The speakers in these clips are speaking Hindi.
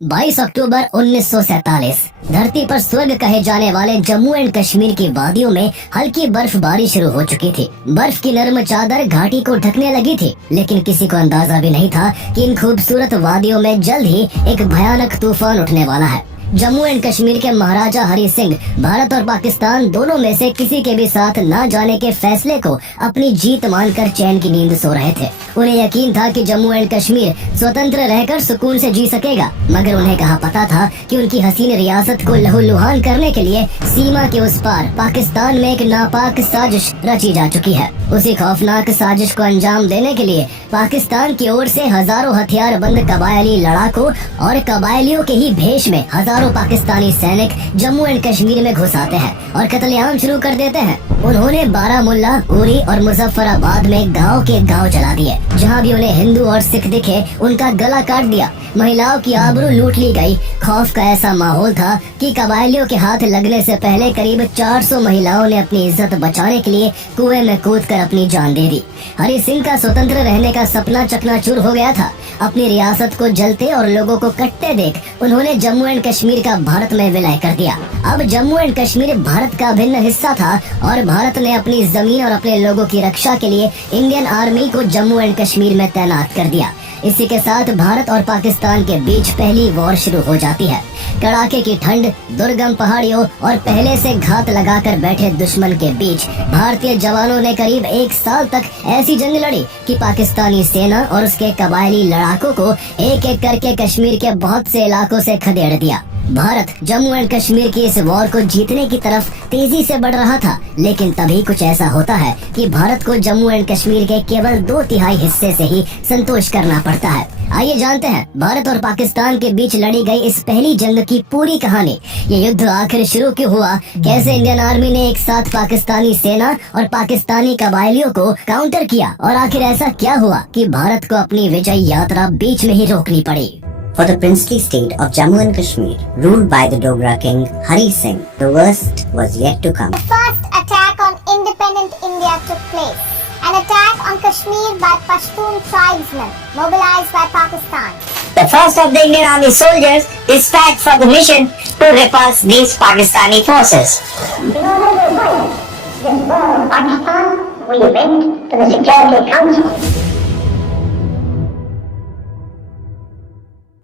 22 अक्टूबर 1947 धरती पर स्वर्ग कहे जाने वाले जम्मू एंड कश्मीर की वादियों में हल्की बर्फबारी शुरू हो चुकी थी। बर्फ की नर्म चादर घाटी को ढकने लगी थी, लेकिन किसी को अंदाजा भी नहीं था कि इन खूबसूरत वादियों में जल्द ही एक भयानक तूफान उठने वाला है। जम्मू एंड कश्मीर के महाराजा हरि सिंह भारत और पाकिस्तान दोनों में से किसी के भी साथ न जाने के फैसले को अपनी जीत मानकर चैन की नींद सो रहे थे। उन्हें यकीन था कि जम्मू एंड कश्मीर स्वतंत्र रहकर सुकून से जी सकेगा, मगर उन्हें कहाँ पता था कि उनकी हसीन रियासत को लहूलुहान करने के लिए सीमा के उस पार पाकिस्तान में एक नापाक साजिश रची जा चुकी है। उसी खौफनाक साजिश को अंजाम देने के लिए पाकिस्तान की ओर से हजारों हथियारबंद कबायली लड़ाकों और कबायलियों के ही भेष में हजारों पाकिस्तानी सैनिक जम्मू एंड कश्मीर में घुस आते हैं और कत्लेआम शुरू कर देते हैं। उन्होंने बारामुल्ला, उरी और मुजफ्फराबाद में गांव के गांव जला दिए। जहां भी उन्हें हिंदू और सिख दिखे उनका गला काट दिया। महिलाओं की आबरू लूट ली गई। खौफ का ऐसा माहौल था कि कबायलियों के हाथ लगने से पहले करीब 400 महिलाओं ने अपनी इज्जत बचाने के लिए कुएं में कूदकर अपनी जान दे दी। हरि सिंह का स्वतंत्र रहने का सपना चकनाचूर हो गया था। अपनी रियासत को जलते और लोगों को कटते देख उन्होंने जम्मू एंड कश्मीर का भारत में विलय कर दिया। अब जम्मू एंड कश्मीर भारत का भिन्न हिस्सा था और भारत ने अपनी जमीन और अपने लोगों की रक्षा के लिए इंडियन आर्मी को जम्मू एंड कश्मीर में तैनात कर दिया। इसी के साथ भारत और पाकिस्तान के बीच पहली वॉर शुरू हो जाती है। कड़ाके की ठंड, दुर्गम पहाड़ियों और पहले से घात लगाकर बैठे दुश्मन के बीच भारतीय जवानों ने करीब 1 साल तक ऐसी जंग लड़ी कि पाकिस्तानी सेना और उसके कबायली लड़ाकों को एक एक करके कश्मीर के बहुत से इलाकों से खदेड़ दिया। भारत जम्मू एंड कश्मीर की इस वॉर को जीतने की तरफ तेजी से बढ़ रहा था, लेकिन तभी कुछ ऐसा होता है कि भारत को जम्मू एंड कश्मीर के केवल 2/3 हिस्से से ही संतोष करना पड़ता है। आइए जानते हैं भारत और पाकिस्तान के बीच लड़ी गई इस पहली जंग की पूरी कहानी। ये युद्ध आखिर शुरू क्यों हुआ, कैसे इंडियन आर्मी ने एक साथ पाकिस्तानी सेना और पाकिस्तानी कबायलियों को काउंटर किया और आखिर ऐसा क्या हुआ कि भारत को अपनी विजय यात्रा बीच में ही रोकनी पड़ी। For the princely state of Jammu and Kashmir, ruled by the Dogra king Hari Singh, the worst was yet to come. The first attack on independent India took place. An attack on Kashmir by Pashtun tribesmen mobilized by Pakistan. The first of the Indian Army soldiers dispatched for the mission to repulse these Pakistani forces. In order to avoid Pakistan, we went to the Security Council.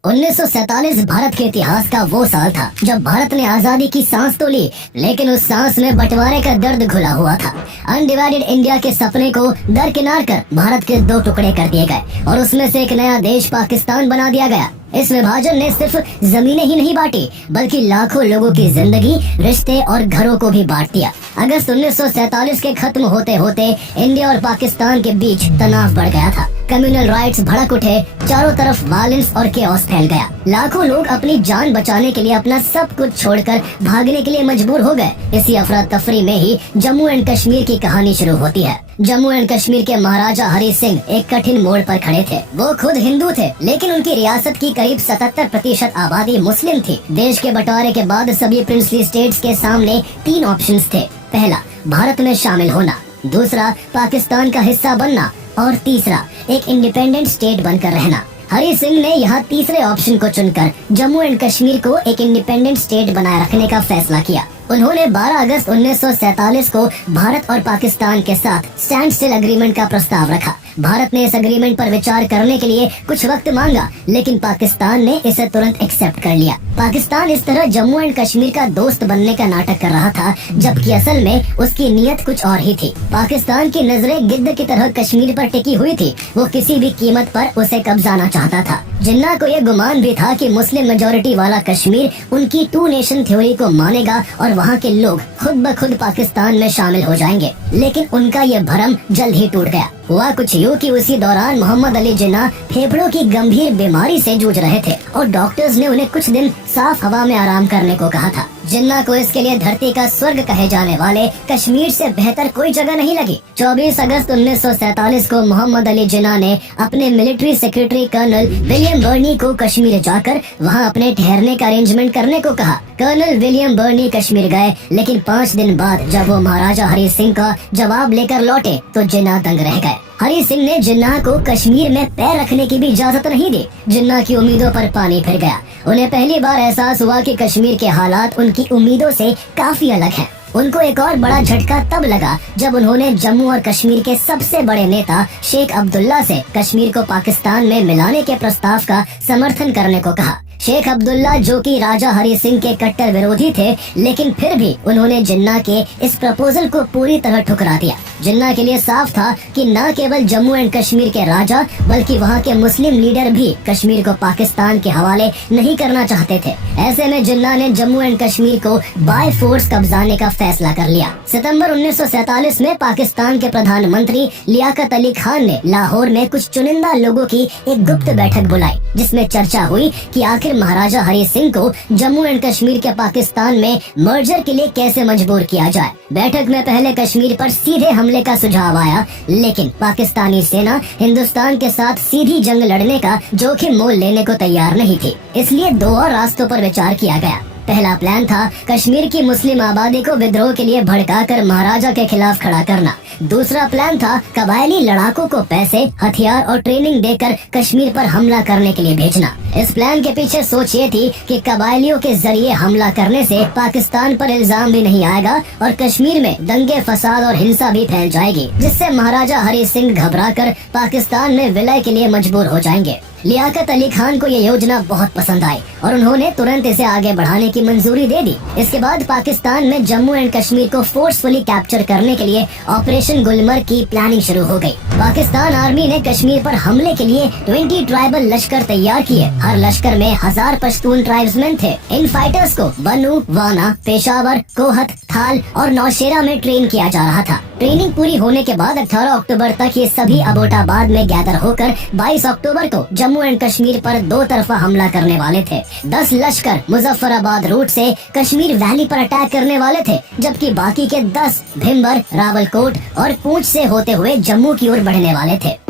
1947 Bharat के इतिहास का वो साल था जब भारत ने आजादी की सांस तो ली, लेकिन उस सांस में बंटवारे का दर्द घुला हुआ था। अनडिवाइडेड इंडिया के सपने को दरकिनार कर भारत के 2 टुकड़े कर दिए गए और उसमें से एक नया देश पाकिस्तान बना दिया गया। इस विभाजन ने सिर्फ जमीनें ही नहीं बांटी, बल्कि लाखों लोगों की जिंदगी, रिश्ते और घरों को भी बांट दिया। अगस्त 1947 के खत्म होते होते इंडिया और पाकिस्तान के बीच तनाव बढ़ गया था। कम्युनल राइट्स भड़क उठे, चारों तरफ वायलेंस और केओस फैल गया। लाखों लोग अपनी जान बचाने के लिए अपना सब कुछ छोड़कर भागने के लिए मजबूर हो गए। इसी अफरा तफरी में ही जम्मू एंड कश्मीर की कहानी शुरू होती है। जम्मू एंड कश्मीर के महाराजा हरि सिंह एक कठिन मोड़ पर खड़े थे। वो खुद हिंदू थे, लेकिन उनकी रियासत की करीब 77% आबादी मुस्लिम थी। देश के बंटवारे के बाद सभी प्रिंसली स्टेट्स के सामने 3 ऑप्शंस थे। पहला, भारत में शामिल होना, दूसरा, पाकिस्तान का हिस्सा बनना और तीसरा, एक इंडिपेंडेंट स्टेट बनकर रहना। हरि सिंह ने यहाँ तीसरे ऑप्शन को चुनकर जम्मू एंड कश्मीर को एक इंडिपेंडेंट स्टेट बनाए रखने का फैसला किया। उन्होंने 12 अगस्त 1947 को भारत और पाकिस्तान के साथ स्टैंड स्टिल एग्रीमेंट का प्रस्ताव रखा। भारत ने इस एग्रीमेंट पर विचार करने के लिए कुछ वक्त मांगा, लेकिन पाकिस्तान ने इसे तुरंत एक्सेप्ट कर लिया। पाकिस्तान इस तरह जम्मू एंड कश्मीर का दोस्त बनने का नाटक कर रहा था, जबकि असल में उसकी नीयत कुछ और ही थी। पाकिस्तान की नजरें गिद्ध की तरह कश्मीर पर टिकी हुई थी। वो किसी भी कीमत पर उसे कब्जाना चाहता था। जिन्ना को ये गुमान भी था कि मुस्लिम मेजोरिटी वाला कश्मीर उनकी 2 नेशन थ्योरी को मानेगा और वहाँ के लोग खुद ब खुद पाकिस्तान में शामिल हो जाएंगे, लेकिन उनका ये भ्रम जल्द ही टूट गया। हुआ कुछ यूँ कि उसी दौरान मोहम्मद अली जिन्ना फेफड़ों की गंभीर बीमारी से जूझ रहे थे और डॉक्टर्स ने उन्हें कुछ दिन साफ हवा में आराम करने को कहा था। जिन्ना को इसके लिए धरती का स्वर्ग कहे जाने वाले कश्मीर से बेहतर कोई जगह नहीं लगी। 24 अगस्त 1947 को मोहम्मद अली जिन्ना ने अपने मिलिट्री सेक्रेटरी कर्नल विलियम बर्नी को कश्मीर जाकर वहां अपने ठहरने का अरेंजमेंट करने को कहा। कर्नल विलियम बर्नी कश्मीर गए, लेकिन 5 दिन बाद जब वो महाराजा हरि सिंह का जवाब लेकर लौटे तो जिन्ना दंग रह गए। हरि सिंह ने जिन्ना को कश्मीर में पैर रखने की भी इजाजत नहीं दी। जिन्ना की उम्मीदों पर पानी फिर गया उन्हें पहली बार एहसास हुआ कि कश्मीर के हालात उनकी उम्मीदों से काफी अलग हैं। उनको एक और बड़ा झटका तब लगा जब उन्होंने जम्मू और कश्मीर के सबसे बड़े नेता शेख अब्दुल्ला से कश्मीर को पाकिस्तान में मिलाने के प्रस्ताव का समर्थन करने को कहा। शेख अब्दुल्ला, जो कि राजा हरी सिंह के कट्टर विरोधी थे, लेकिन फिर भी उन्होंने जिन्ना के इस प्रपोजल को पूरी तरह ठुकरा दिया। जिन्ना के लिए साफ था कि न केवल जम्मू एंड कश्मीर के राजा बल्कि वहाँ के मुस्लिम लीडर भी कश्मीर को पाकिस्तान के हवाले नहीं करना चाहते थे। ऐसे में जिन्ना ने जम्मू एंड कश्मीर को बाय फोर्स कब्जाने का फैसला कर लिया। सितंबर 1947 में पाकिस्तान के प्रधानमंत्री लियाकत अली खान ने लाहौर में कुछ चुनिंदा लोगों की एक गुप्त बैठक बुलाई, जिसमें चर्चा हुई कि आखिर महाराजा हरी सिंह को जम्मू एंड कश्मीर के पाकिस्तान में मर्जर के लिए कैसे मजबूर किया जाए। बैठक में पहले कश्मीर पर सीधे हमले का सुझाव आया, लेकिन पाकिस्तानी सेना हिंदुस्तान के साथ सीधी जंग लड़ने का जोखिम मोल लेने को तैयार नहीं थी। इसलिए दो और रास्तों पर विचार किया गया। पहला प्लान था कश्मीर की मुस्लिम आबादी को विद्रोह के लिए भड़काकर महाराजा के खिलाफ खड़ा करना। दूसरा प्लान था कबायली लड़ाकों को पैसे, हथियार और ट्रेनिंग देकर कश्मीर पर हमला करने के लिए भेजना। इस प्लान के पीछे सोच ये थी कि कबायलियों के जरिए हमला करने से पाकिस्तान पर इल्जाम भी नहीं आएगा और कश्मीर में दंगे फसाद और हिंसा भी फैल जाएगी, जिससे महाराजा हरी सिंह घबराकर पाकिस्तान में विलय के लिए मजबूर हो जाएंगे। लियाकत अली खान को ये योजना बहुत पसंद आई और उन्होंने तुरंत इसे आगे बढ़ाने की मंजूरी दे दी। इसके बाद पाकिस्तान में जम्मू एंड कश्मीर को फोर्सफुली कैप्चर करने के लिए ऑपरेशन गुलमर्ग की प्लानिंग शुरू हो गई। पाकिस्तान आर्मी ने कश्मीर पर हमले के लिए 20 ट्राइबल लश्कर तैयार किए। हर लश्कर में 1000 पश्तून ट्राइब्समैन थे। इन फाइटर्स को बन्नू, वाना, पेशावर, कोहत, थाल और नौशेरा में ट्रेन किया जा रहा था। ट्रेनिंग पूरी होने के बाद 18 अक्टूबर तक ये सभी अबोटाबाद में गैदर होकर 22 अक्टूबर को जम्मू एंड कश्मीर पर दो तरफा हमला करने वाले थे। 10 लश्कर मुजफ्फराबाद रूट से कश्मीर वैली पर अटैक करने वाले थे, जबकि बाकी के 10 भिम्बर, रावलकोट और पूंछ से होते हुए जम्मू की ओर बढ़ने वाले थे।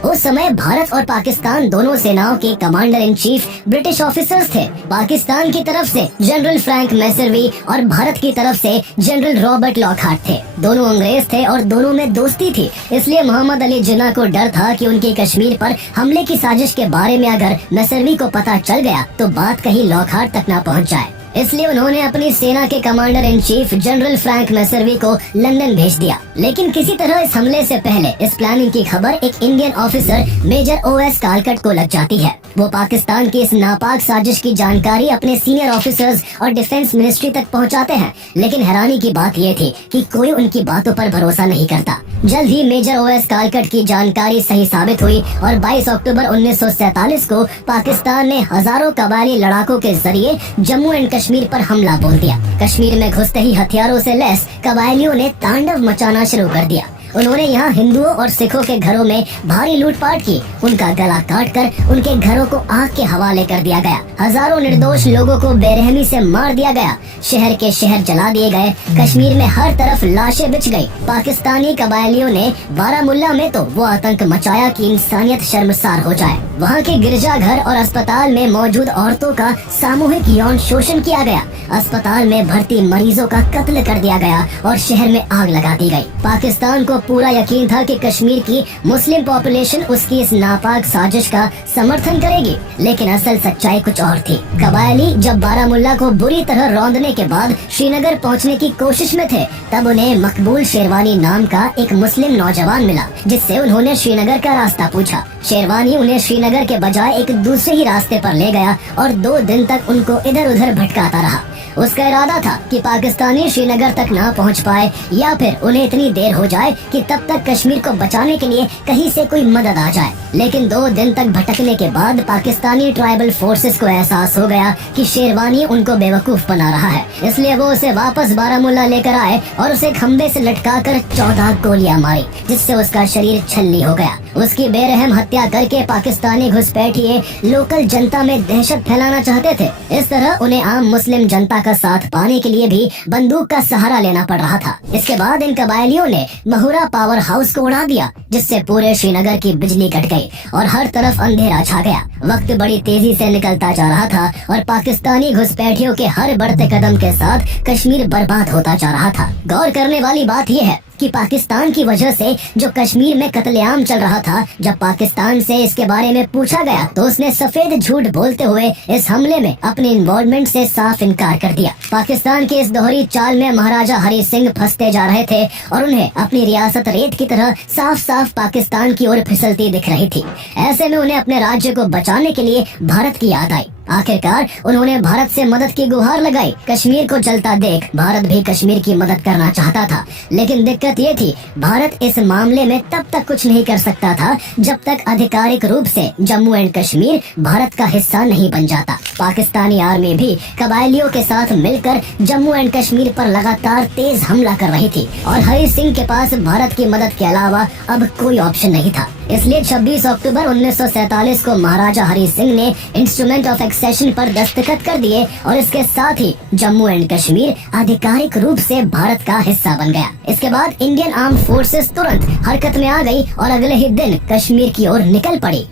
उस समय भारत और पाकिस्तान दोनों सेनाओं के commander in chief British officers थे। पाकिस्तान की तरफ से जनरल फ्रैंक मैसर्वी और भारत की तरफ से जनरल रॉबर्ट लॉकहार्ट थे। दोनों अंग्रेज थे और दोनों में दोस्ती थी, इसलिए मोहम्मद अली जिन्ना को डर था कि उनकी कश्मीर पर हमले की साजिश के बारे में अगर मैसर्वी को पता चल गया तो बात कहीं लॉकहार्ट तक न पहुंच जाए। इसलिए उन्होंने अपनी सेना के commander in chief general Frank Messervy को लंदन भेज दिया। लेकिन किसी तरह इस हमले से पहले इस प्लानिंग की खबर एक इंडियन ऑफिसर मेजर ओएस कालकट को लग जाती है। वो पाकिस्तान की इस नापाक साजिश की जानकारी अपने सीनियर ऑफिसर्स और डिफेंस मिनिस्ट्री तक पहुंचाते हैं, लेकिन हैरानी की बात ये थी कि कोई उनकी बातों पर भरोसा नहीं करता। जल्द ही मेजर ओएस कालकट की जानकारी सही साबित हुई और 22 अक्टूबर 1947 को पाकिस्तान ने हजारों कबायली लड़ाकों के जरिए जम्मू एंड कश्मीर पर हमला बोल दिया। कश्मीर में घुसते ही हथियारों से लैस कबायलियों ने तांडव मचाना शुरू कर दिया। उन्होंने यहाँ हिंदुओं और सिखों के घरों में भारी लूटपाट की। उनका गला काटकर उनके घरों को आग के हवाले कर दिया गया। हजारों निर्दोष लोगों को बेरहमी से मार दिया गया। शहर के शहर जला दिए गए। कश्मीर में हर तरफ लाशें बिछ गई। पाकिस्तानी कबायलियों ने बारामुल्ला में तो वो आतंक मचाया कि इंसानियत शर्मसार हो जाए। वहाँ के गिरजाघर और अस्पताल में मौजूद औरतों का सामूहिक यौन शोषण किया गया। अस्पताल में भर्ती मरीजों का कत्ल कर दिया गया और शहर में आग लगा दी गई। पाकिस्तान को पूरा यकीन था कि कश्मीर की मुस्लिम पॉपुलेशन उसकी इस नापाक साजिश का समर्थन करेगी, लेकिन असल सच्चाई कुछ और थी। कबायली जब बारामुल्ला को बुरी तरह रौंदने के बाद श्रीनगर पहुंचने की कोशिश में थे, तब उन्हें मकबूल शेरवानी नाम का एक मुस्लिम नौजवान मिला, जिससे उन्होंने श्रीनगर का रास्ता पूछा। शेरवानी उन्हें श्रीनगर के बजाय एक दूसरे ही रास्ते पर ले गया और 2 दिन तक उनको इधर उधर भटकाता रहा। उसका इरादा था कि पाकिस्तानी श्रीनगर तक ना पहुंच पाए या फिर उन्हें इतनी देर हो जाए कि तब तक कश्मीर को बचाने के लिए कहीं से कोई मदद आ जाए। लेकिन 2 दिन तक भटकने के बाद पाकिस्तानी ट्राइबल फोर्सेस को एहसास हो गया कि शेरवानी उनको बेवकूफ बना रहा है, इसलिए वो उसे वापस बारामुल्ला लेकर आए और उसे खंबे से लटकाकर 14 गोलियां मारी, जिससे उसका शरीर छलनी हो गया। उसकी बेरहम हत्या करके पाकिस्तानी घुसपैठिए लोकल जनता में दहशत फैलाना चाहते थे। इस तरह उन्हें आम मुस्लिम जनता का साथ पाने के लिए भी बंदूक का सहारा लेना पड़ रहा था। इसके बाद इन कबायलियों ने महुरा पावर हाउस को उड़ा दिया। जिससे पूरे श्रीनगर की बिजली कट गई और हर तरफ अंधेरा छा गया। वक्त बड़ी तेजी से निकलता जा रहा था और पाकिस्तानी घुसपैठियों के हर बढ़ते कदम के साथ कश्मीर बर्बाद होता जा रहा था। गौर करने वाली बात यह है कि पाकिस्तान की वजह से जो कश्मीर में कत्लेआम चल रहा था, जब पाकिस्तान से इसके बारे में पूछा गया तो उसने सफेद झूठ बोलते हुए इस हमले में अपने इन्वॉल्वमेंट से साफ इनकार कर दिया। पाकिस्तान की इस दोहरी चाल में महाराजा हरी सिंह फंसते जा रहे थे और उन्हें अपनी रियासत रेत की तरह साफ साफ पाकिस्तान की ओर फिसलती दिख रही थी। ऐसे में उन्हें अपने राज्य को बचाने के लिए भारत की याद आई। आखिरकार उन्होंने भारत से मदद की गुहार लगाई। कश्मीर को जलता देख भारत भी कश्मीर की मदद करना चाहता था, लेकिन दिक्कत ये थी, भारत इस मामले में तब तक कुछ नहीं कर सकता था जब तक आधिकारिक रूप से जम्मू एंड कश्मीर भारत का हिस्सा नहीं बन जाता। पाकिस्तानी आर्मी भी कबायलियों के साथ मिलकर जम्मू एंड कश्मीर पर लगातार तेज हमला कर रही थी और हरी सिंह के पास भारत की मदद के अलावा अब कोई ऑप्शन नहीं था। इसलिए 26 अक्टूबर 1947 को महाराजा हरी सिंह ने इंस्ट्रूमेंट ऑफ एक्सेशन पर दस्तखत कर दिए और इसके साथ ही जम्मू एंड कश्मीर आधिकारिक रूप से भारत का हिस्सा बन गया। इसके बाद इंडियन आर्म फोर्सेस तुरंत हरकत में आ गई और अगले ही दिन कश्मीर की ओर निकल पड़ी।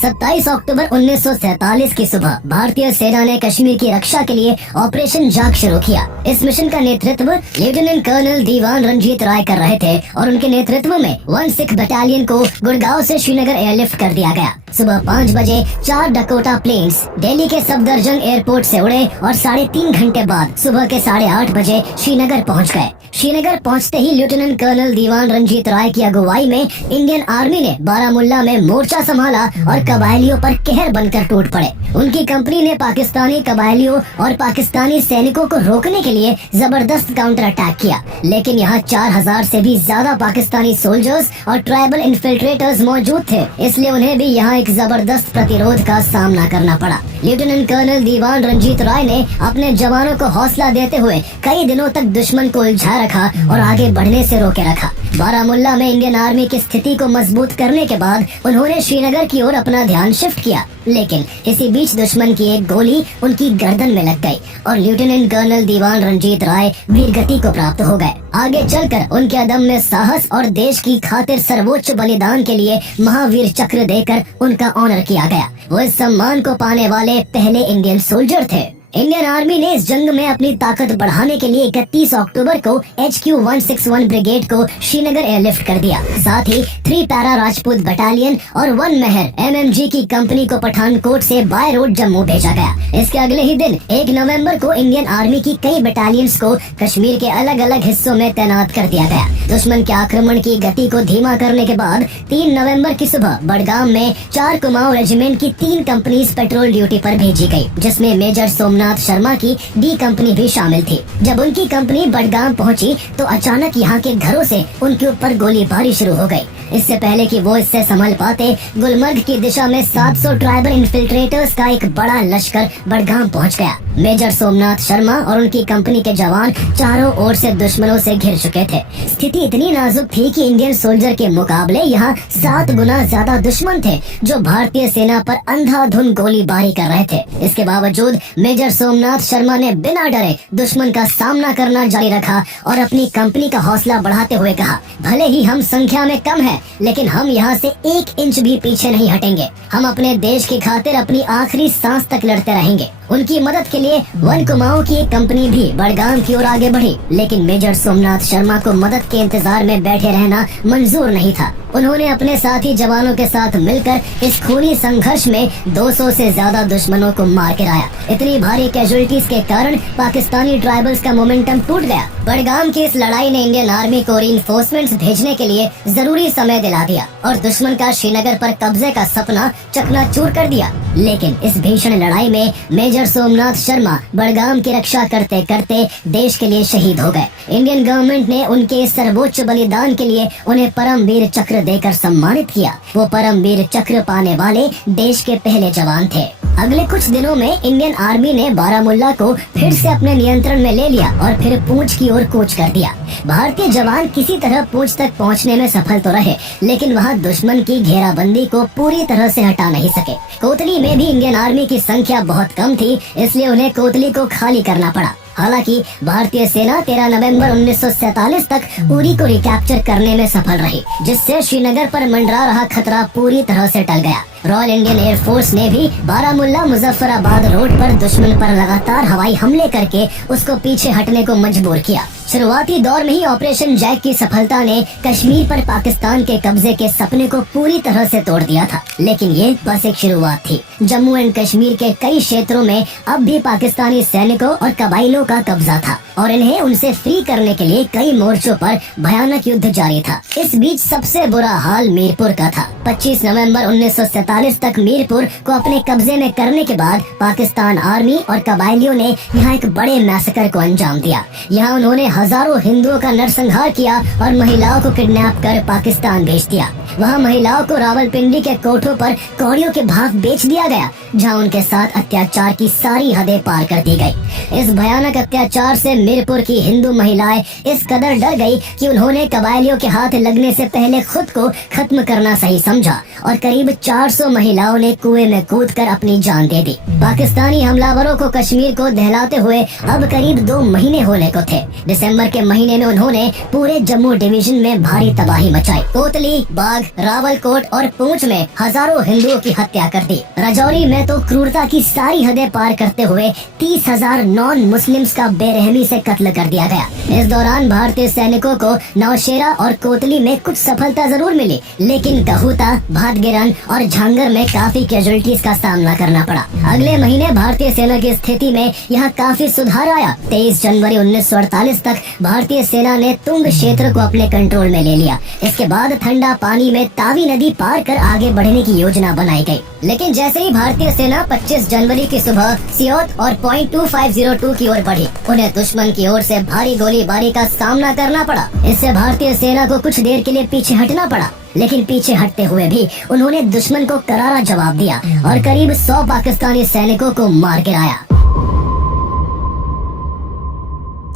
27 अक्टूबर 1947 की सुबह भारतीय सेना ने कश्मीर की रक्षा के लिए ऑपरेशन जाग शुरू किया। इस मिशन का नेतृत्व लेफ्टिनेंट कर्नल दीवान रंजीत राय कर रहे थे और उनके नेतृत्व में 1 सिख बटालियन को गुड़गांव से श्रीनगर एयरलिफ्ट कर दिया गया। सुबह 5 बजे 4 डकोटा प्लेन्स दिल्ली के सफदरजंग एयरपोर्ट से उड़े और 3.5 घंटे बाद सुबह के 8:30 बजे श्रीनगर पहुंच गए। श्रीनगर पहुंचते ही लेफ्टिनेंट कर्नल दीवान रंजीत राय की अगुवाई में इंडियन आर्मी ने बारामुल्ला में मोर्चा संभाला और कबायलियों पर कहर बनकर टूट पड़े। उनकी कंपनी ने पाकिस्तानी कबायलियों और पाकिस्तानी सैनिकों को रोकने के लिए जबरदस्त काउंटर अटैक किया, लेकिन यहाँ 4000 से भी ज्यादा पाकिस्तानी सोल्जर्स और ट्राइबल इन्फिल्ट्रेटर्स मौजूद थे, इसलिए उन्हें भी यहाँ एक जबरदस्त प्रतिरोध का सामना करना पड़ा। लेफ्टिनेंट कर्नल दीवान रंजीत राय ने अपने जवानों को हौसला देते हुए कई दिनों तक दुश्मन को उलझा रखा और आगे बढ़ने से रोके रखा। बारामुल्ला में इंडियन आर्मी की स्थिति को मजबूत करने के बाद उन्होंने श्रीनगर की ओर अपना ध्यान शिफ्ट किया, लेकिन इसी बीच दुश्मन की एक गोली उनकी गर्दन में लग गई और लेफ्टिनेंट कर्नल दीवान रंजीत राय वीरगति को प्राप्त हो गए। आगे चलकर उनके अदम्य साहस और देश की खातिर सर्वोच्च बलिदान के लिए महावीर चक्र देकर उनका ऑनर किया गया। वो इस सम्मान को पाने वाले पहले इंडियन सोल्जर थे। इंडियन आर्मी ने इस जंग में अपनी ताकत बढ़ाने के लिए 31 अक्टूबर को HQ 161 ब्रिगेड को श्रीनगर एयरलिफ्ट कर दिया। साथ ही 3 पैरा राजपूत बटालियन और 1 मेहर MMG की कंपनी को पठानकोट से बाय रोड जम्मू भेजा गया। इसके अगले ही दिन 1 नवंबर को इंडियन आर्मी की कई बटालियंस को कश्मीर के अलग अलग हिस्सों में तैनात कर दिया गया। दुश्मन के आक्रमण की गति को धीमा करने के बाद 3 नवंबर की सुबह बड़गाम में 4 कुमाऊं रेजिमेंट की 3 कंपनीज पेट्रोल ड्यूटी पर भेजी गई, जिसमें मेजर सोमनाथ शर्मा की D कंपनी भी शामिल थी। जब उनकी कंपनी बड़गाम पहुंची तो अचानक यहाँ के घरों से उनके ऊपर गोलीबारी शुरू हो गई। इससे पहले कि वो इससे संभल पाते, गुलमर्ग की दिशा में 700 ट्राइबल इन्फिल्ट्रेटर्स का एक बड़ा लश्कर बड़गाम पहुंच गया। मेजर सोमनाथ शर्मा और उनकी कंपनी के जवान चारों ओर से दुश्मनों से घिर चुके थे। स्थिति इतनी नाजुक थी कि इंडियन सोल्जर के मुकाबले यहाँ 7 गुना ज्यादा दुश्मन थे जो भारतीय सेना पर अंधाधुंध गोलीबारी कर रहे थे। इसके बावजूद मेजर सोमनाथ शर्मा ने बिना डरे दुश्मन का सामना करना जारी रखा और अपनी कंपनी का हौसला बढ़ाते हुए कहा, भले ही हम संख्या में कम हैं, लेकिन हम यहाँ से 1 इंच भी पीछे नहीं हटेंगे। हम अपने देश की खातिर अपनी आखिरी सांस तक लड़ते रहेंगे। उनकी मदद के लिए 1 कुमाऊं की एक कंपनी भी बड़गाम की ओर आगे बढ़ी, लेकिन मेजर सोमनाथ शर्मा को मदद के इंतजार में बैठे रहना मंजूर नहीं था। उन्होंने अपने साथी जवानों के साथ मिलकर इस खूनी संघर्ष में 200 से ज्यादा दुश्मनों को मार गिराया। इतनी भारी कैजुअलिटीज के कारण पाकिस्तानी ट्राइबल्स का मोमेंटम टूट गया। बड़गाम की इस लड़ाई ने इंडियन आर्मी को रीइंफोर्समेंट्स भेजने के लिए जरूरी समय दिला दिया और दुश्मन का श्रीनगर पर कब्जे का सपना चकनाचूर कर दिया। लेकिन इस भीषण लड़ाई में मेजर सोमनाथ शर्मा बड़गाम की रक्षा करते करते देश के लिए शहीद हो गए। इंडियन गवर्नमेंट ने उनके सर्वोच्च बलिदान के लिए उन्हें परमवीर चक्र देकर सम्मानित किया। वो परमवीर चक्र पाने वाले देश के पहले जवान थे। अगले कुछ दिनों में इंडियन आर्मी ने बारामुल्ला को फिर से अपने नियंत्रण में ले लिया और फिर पूंछ की ओर कूच कर दिया। भारतीय जवान किसी तरह पूंछ तक पहुंचने में सफल तो रहे, लेकिन वहां दुश्मन की घेराबंदी को पूरी तरह से हटा नहीं सके। कोतली में भी इंडियन आर्मी की संख्या बहुत कम थी, इसलिए उन्हें कोतली को खाली करना पड़ा। हालांकि भारतीय सेना 13 नवंबर 1947 तक उरी को रिकैप्चर करने में सफल रही, जिससे श्रीनगर पर मंडरा रहा खतरा पूरी तरह से टल गया। रॉयल इंडियन एयरफोर्स ने भी बारामुल्ला मुजफ्फराबाद रोड पर दुश्मन पर लगातार हवाई हमले करके उसको पीछे हटने को मजबूर किया। शुरुआती दौर में ही ऑपरेशन जैक की सफलता ने कश्मीर पर पाकिस्तान के कब्जे के सपने को पूरी तरह से तोड़ दिया था, लेकिन ये बस एक शुरुआत थी। जम्मू एंड कश्मीर के कई क्षेत्रों में अब भी पाकिस्तानी सैनिकों और कबाइलों का कब्जा था और इन्हें उनसे फ्री करने के लिए कई मोर्चों पर भयानक युद्ध जारी था। इस बीच सबसे बुरा हाल मीरपुर का था। 25 नवंबर 1947 तक मीरपुर को अपने कब्जे में करने के बाद पाकिस्तान आर्मी और कबाइलियों ने यहाँ एक बड़े मैसेकर को अंजाम दिया। यहाँ उन्होंने हजारों हिंदुओं का नरसंहार किया और महिलाओं को किडनैप कर पाकिस्तान भेज दिया। वहाँ महिलाओं को रावलपिंडी के कोठों पर कौड़ियों के भाव बेच दिया गया, जहाँ उनके साथ अत्याचार की सारी हदें पार कर दी गई। इस भयानक अत्याचार से मीरपुर की हिंदू महिलाएं इस कदर डर गई कि उन्होंने कबाइलियों के हाथ लगने से पहले खुद को खत्म करना सही समझा और करीब 400 महिलाओं ने कुएं में कूदकर अपनी जान दे दी। पाकिस्तानी हमलावरों को कश्मीर को दहलाते हुए अब करीब 2 महीने होने को थे। दिसंबर के महीने में उन्होंने पूरे जम्मू डिवीजन में भारी तबाही मचाई। कोतली, बाग, रावलकोट और पूंछ में हजारों हिंदुओं की हत्या कर दी। राजौरी में तो क्रूरता की सारी हदें पार करते हुए 30,000 नॉन मुस्लिम्स का बेरहमी से कत्ल कर दिया गया। इस दौरान भारतीय सैनिकों को नौशेरा और कोतली में कुछ सफलता जरूर मिली, लेकिन कहुता, भादगिरन और झांगर में काफी कैजुअलिटीज का सामना करना पड़ा। अगले महीने भारतीय सेना की स्थिति में यहाँ काफी सुधार आया। 23 जनवरी 1948 तक भारतीय सेना ने तुंग क्षेत्र को अपने कंट्रोल में ले लिया। इसके बाद ठंडा पानी में तावी नदी पार कर आगे बढ़ने की योजना बनाई गई, लेकिन जैसे ही भारतीय सेना 25 जनवरी की सुबह सियोत और पॉइंट 2502 की ओर बढ़ी, उन्हें दुश्मन की ओर से भारी गोलीबारी का सामना करना पड़ा। इससे भारतीय सेना को कुछ देर के लिए पीछे हटना पड़ा, लेकिन पीछे हटते हुए भी उन्होंने दुश्मन को करारा जवाब दिया और करीब 100 पाकिस्तानी सैनिकों को मार गिराया।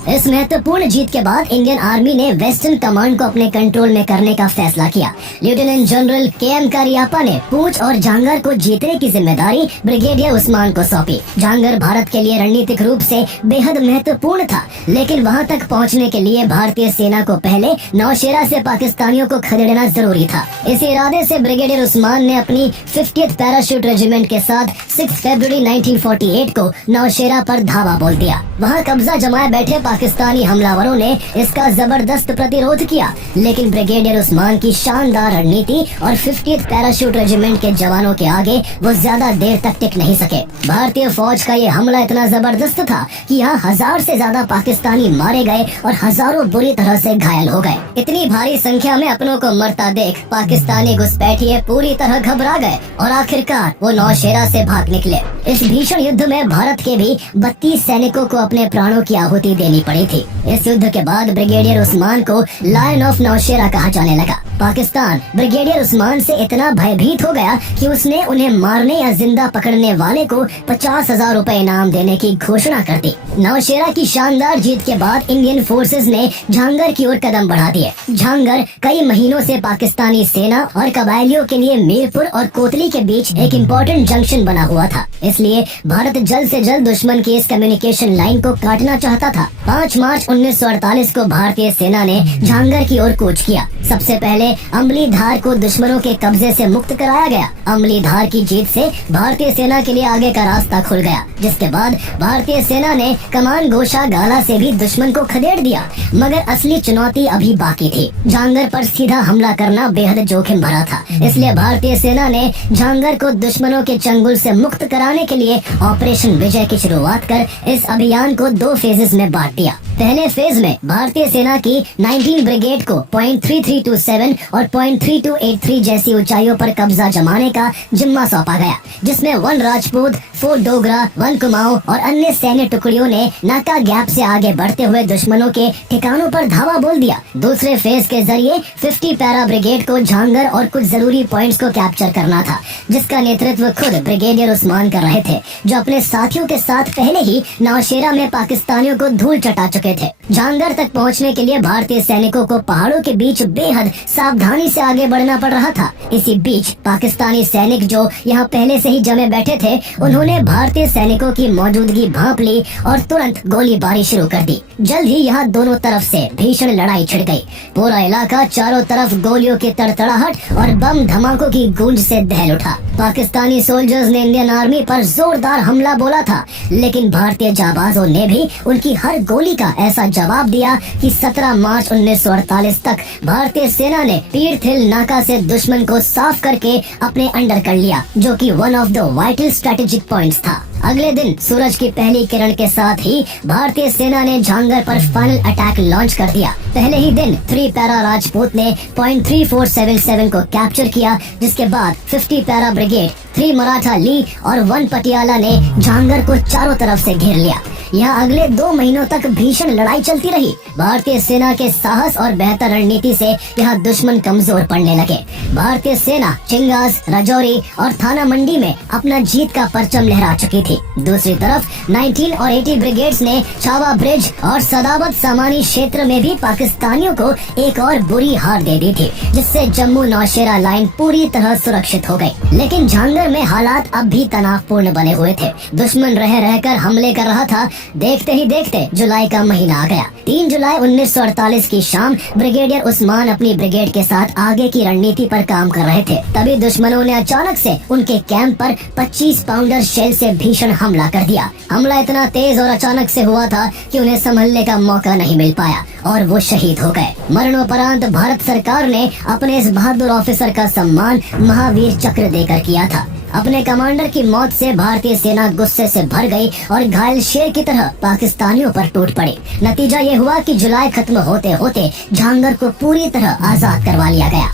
इस महत्वपूर्ण जीत के बाद इंडियन आर्मी ने वेस्टर्न कमांड को अपने कंट्रोल में करने का फैसला किया। Lieutenant general KM. कारियापा ने पूंछ और झांगर को जीतने की जिम्मेदारी ब्रिगेडियर उस्मान को सौंपी। झांगर भारत के लिए रणनीतिक रूप से बेहद महत्वपूर्ण था, लेकिन वहां तक पहुंचने के लिए भारतीय सेना को पहले नौशेरा से पाकिस्तानियों को खदेड़ना जरूरी था। इस इरादे से ब्रिगेडियर उस्मान ने अपनी 50th पैराशूट रेजिमेंट के साथ 6 फरवरी 1948 को नौशेरा पर धावा बोल दिया। वहाँ कब्जा जमाए बैठे पाकिस्तानी हमलावरों ने इसका जबरदस्त प्रतिरोध किया, लेकिन ब्रिगेडियर उस्मान की शानदार रणनीति और 50th पैराशूट रेजिमेंट के जवानों के आगे वो ज्यादा देर तक टिक नहीं सके। भारतीय फौज का ये हमला इतना जबरदस्त था कि यहाँ 1000 से ज्यादा पाकिस्तानी मारे गए और हजारों बुरी तरह से घायल हो गए। इतनी भारी संख्या में अपनों को मरता देख पाकिस्तानी घुसपैठिए पूरी तरह घबरा गए और आखिरकार वो नौशेरा से भाग निकले। इस भीषण युद्ध में भारत के भी 32 सैनिकों को अपने प्राणों की आहुति देनी पड़ी थी। इस युद्ध के बाद ब्रिगेडियर उस्मान को लायन ऑफ नौशेरा कहा जाने लगा। पाकिस्तान ब्रिगेडियर उस्मान से इतना भयभीत हो गया कि उसने उन्हें मारने या जिंदा पकड़ने वाले को 50,000 रुपए इनाम देने की घोषणा कर दी। नौशेरा की शानदार जीत के बाद इंडियन फोर्सेस ने झांगर की ओर कदम बढ़ा दिए। झांगर कई महीनों से पाकिस्तानी सेना और कबायलियों के लिए मीरपुर और कोतली के बीच एक इम्पोर्टेंट जंक्शन बना हुआ था, इसलिए भारत जल्द से जल्द दुश्मन की इस कम्युनिकेशन लाइन को काटना चाहता था। 5 मार्च 1948 को भारतीय सेना ने झांगर की ओर कूच किया। सबसे पहले अम्बली धार को दुश्मनों के कब्जे से मुक्त कराया गया। अम्बली धार की जीत से भारतीय सेना के लिए आगे का रास्ता खुल गया, जिसके बाद भारतीय सेना ने कमान गोशा गाला से भी दुश्मन को खदेड़ दिया। मगर असली चुनौती अभी बाकी थी। झांगर पर सीधा हमला करना बेहद जोखिम भरा था, इसलिए भारतीय सेना ने झांगर को दुश्मनों के चंगुल से मुक्त कराने के लिए ऑपरेशन विजय की शुरुआत कर इस अभियान को 2 फेजेस में बांट दिया। पहले फेज में भारतीय सेना की 19 ब्रिगेड को पॉइंट 3327 और पॉइंट 3283 जैसी ऊंचाइयों पर कब्जा जमाने का जिम्मा सौंपा गया, जिसमें 1 राजपूत, 4 डोगरा, 1 कुमाऊं और अन्य सैन्य टुकड़ियों ने नाका गैप से आगे बढ़ते हुए दुश्मनों के ठिकानों पर धावा बोल दिया। दूसरे फेज के जरिए 50 पैरा ब्रिगेड को झांगर और कुछ जरूरी पॉइंट्स को कैप्चर करना था, जिसका नेतृत्व खुद ब्रिगेडियर उस्मान कर रहे थे, जो अपने साथियों के साथ पहले ही नौशेरा में पाकिस्तानियों को धूल चटा चुके चुके थे। झांगर तक पहुंचने के लिए भारतीय सैनिकों को पहाड़ों के बीच बेहद सावधानी से आगे बढ़ना पड़ रहा था। इसी बीच पाकिस्तानी सैनिक जो यहाँ पहले से ही जमे बैठे थे, उन्होंने भारतीय सैनिकों की मौजूदगी भांप ली और तुरंत गोलीबारी शुरू कर दी। जल्द ही यहाँ दोनों तरफ से भीषण लड़ाई छिड़ गई। पूरा इलाका चारों तरफ गोलियों की तड़तड़ाहट और बम धमाकों की गूंज से दहल उठा। पाकिस्तानी सोल्जर्स ने इंडियन आर्मी पर जोरदार हमला बोला था, लेकिन भारतीय जाबाजों ने भी उनकी हर गोली का ऐसा जवाब दिया कि 17 मार्च 1948 तक भारतीय सेना ने पीरथिल नाका से दुश्मन को साफ करके अपने अंडर कर लिया, जो कि one of the vital strategic points था। अगले दिन सूरज की पहली किरण के साथ ही भारतीय सेना ने झांगर पर फाइनल अटैक लॉन्च कर दिया। पहले ही दिन 3 पैरा राजपूत ने पॉइंट 3477 को कैप्चर किया, जिसके बाद 50 पैरा ब्रिगेड, 3 मराठा ली और 1 पटियाला ने झांगर को चारों तरफ से घेर लिया। यहाँ अगले 2 महीनों तक भीषण लड़ाई चलती रही। भारतीय सेना के साहस और बेहतर रणनीति से यहाँ दुश्मन कमजोर पड़ने लगे। भारतीय सेना चिंगास, राजौरी और थाना मंडी में अपना जीत का परचम लहरा चुकी थी। दूसरी तरफ 19 और 80 ब्रिगेड्स ने छावा ब्रिज और सदावत सामानी क्षेत्र में भी पाकिस्तानियों को एक और बुरी हार दे दी थी, जिससे जम्मू नौशेरा लाइन पूरी तरह सुरक्षित हो गई। लेकिन झांगर में हालात अब भी तनावपूर्ण बने हुए थे। दुश्मन रह रहकर हमले कर रहा था। देखते ही देखते जुलाई का महीना आ गया। 3 जुलाई 1948 की शाम ब्रिगेडियर उस्मान अपनी ब्रिगेड के साथ आगे की रणनीति पर काम कर रहे थे। तभी दुश्मनों ने अचानक से उनके कैंप पर 25 पाउंडर शेल से भीषण हमला कर दिया। हमला इतना तेज और अचानक से हुआ था कि उन्हें संभलने का मौका नहीं मिल पाया और वो शहीद हो गए। मरणोपरांत भारत सरकार ने अपने इस बहादुर ऑफिसर का सम्मान महावीर चक्र देकर किया था। अपने कमांडर की मौत से भारतीय सेना गुस्से से भर गई और घायल शेर की तरह पाकिस्तानियों पर टूट पड़ी। नतीजा ये हुआ कि जुलाई खत्म होते होते झांगर को पूरी तरह आजाद करवा लिया गया।